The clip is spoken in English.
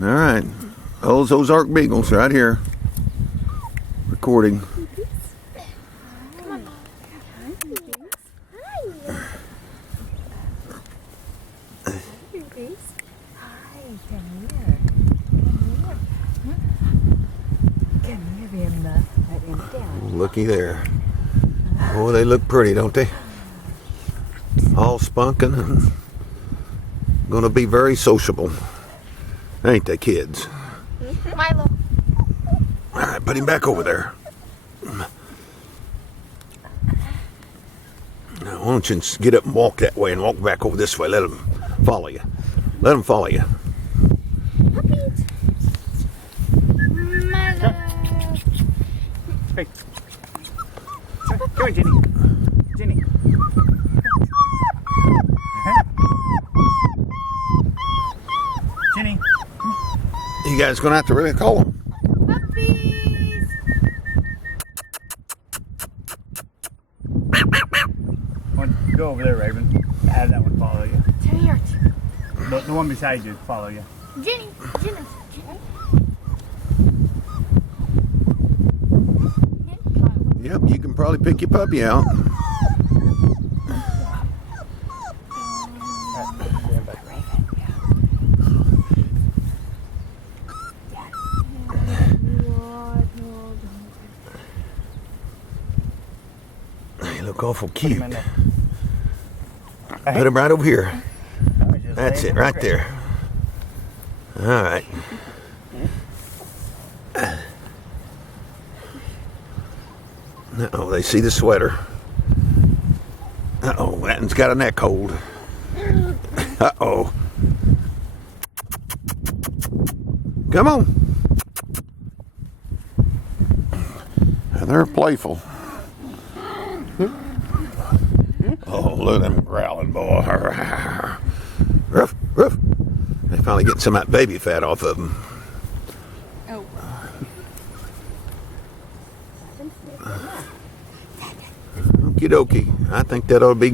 All right. Those Ozark Beagles right here. Recording. Come on. Hi, Puppies. Hi. Hi, Puppies. Hi, come here. Come here, Emma. Let him down. Looky there. Oh, they look pretty, don't they? All spunking and gonna be very sociable. Ain't they, kids? Milo. All right, put him back over there. Now, why don't you get up and walk that way and walk back over this way. Let them follow you. Let them follow you. Puppies. Milo. Hey. Come on, Jenny. Jenny. Jenny. You guys gonna have to really call them. Puppies. Go over there, Raven. Have that one follow you. Come here. The one beside you follow you. Jenny. Jenny. Yep, you can probably pick your puppy out. They look awful cute. Put him right over here. That's it, right there. All right. Uh-oh, they see the sweater. Uh-oh, that one's got a neck hold. Uh-oh. Come on. They're playful. Oh, look at them growling, boy. Ruff, ruff. They finally getting some of that baby fat off of them. Oh. Okie dokie. I think that ought to be